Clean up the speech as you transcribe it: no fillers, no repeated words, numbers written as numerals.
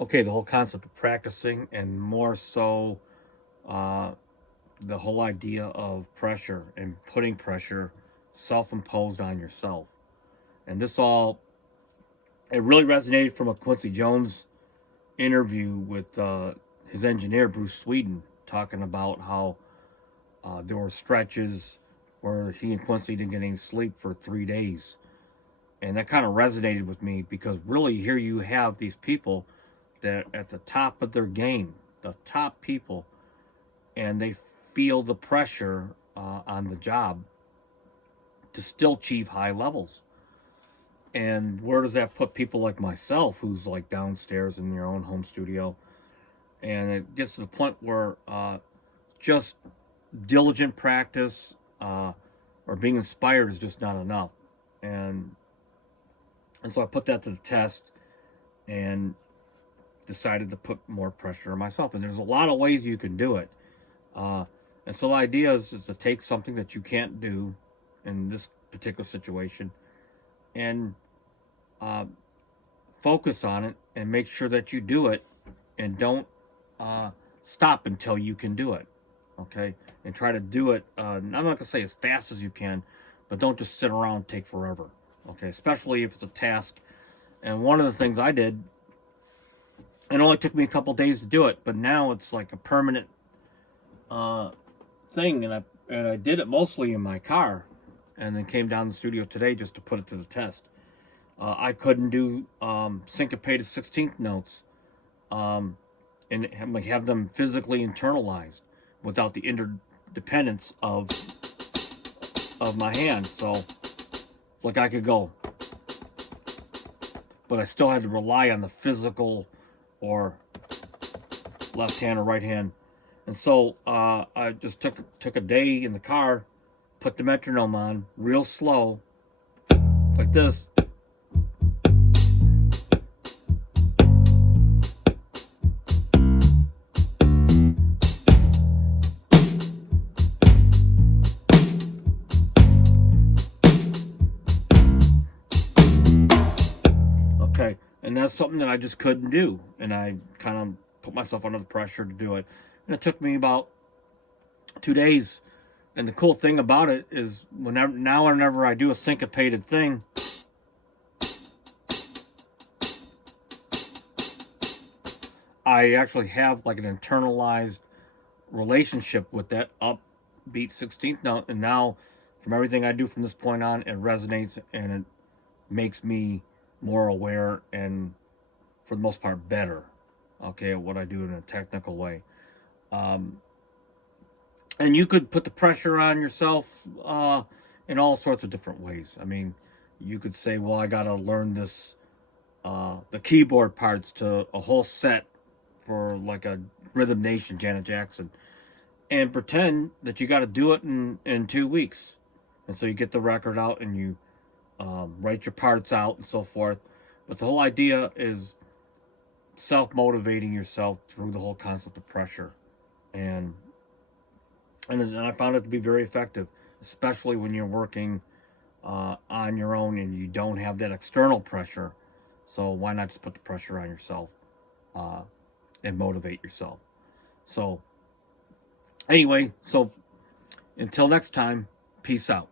Okay, the whole concept of practicing, and more so uh, the whole idea of pressure and putting pressure self-imposed on yourself. And this all, it really resonated from a Quincy Jones interview with his engineer, Bruce Sweden, talking about how there were stretches where he and Quincy didn't get any sleep for 3 days. And that kind of resonated with me because really here you have these people that at the top of their game, the top people, and they feel the pressure on the job to still achieve high levels. And where does that put people like myself, who's like downstairs in your own home studio? And it gets to the point where just diligent practice or being inspired is just not enough. And so I put that to the test and decided to put more pressure on myself. And there's a lot of ways you can do it. And so the idea is to take something that you can't do in this particular situation and focus on it and make sure that you do it and don't stop until you can do it. Okay? And try to do it, I'm not going to say as fast as you can, but don't just sit around and take forever. Okay? Especially if it's a task. And one of the things I did, it only took me a couple days to do it, but now it's like a permanent thing, and I did it mostly in my car, and then came down to the studio today just to put it to the test. I couldn't do syncopated 16th notes and have them physically internalized without the interdependence of my hand. So, like I could go, but I still had to rely on the physical or left hand or right hand. And so I just took a day in the car, put the metronome on real slow, like this. Okay, and that's something that I just couldn't do, and I kind of put myself under the pressure to do it. And it took me about 2 days. And the cool thing about it is whenever I do a syncopated thing, I actually have like an internalized relationship with that upbeat 16th note. And now from everything I do from this point on, it resonates and it makes me more aware and for the most part better, okay, at what I do in a technical way. And you could put the pressure on yourself in all sorts of different ways. I mean, you could say, well, I got to learn this, the keyboard parts to a whole set for like a Rhythm Nation, Janet Jackson, and pretend that you got to do it in 2 weeks. And so you get the record out and you write your parts out and so forth. But the whole idea is self-motivating yourself through the whole concept of pressure. And I found it to be very effective, especially when you're working on your own and you don't have that external pressure. So why not just put the pressure on yourself and motivate yourself? So anyway, so until next time, peace out.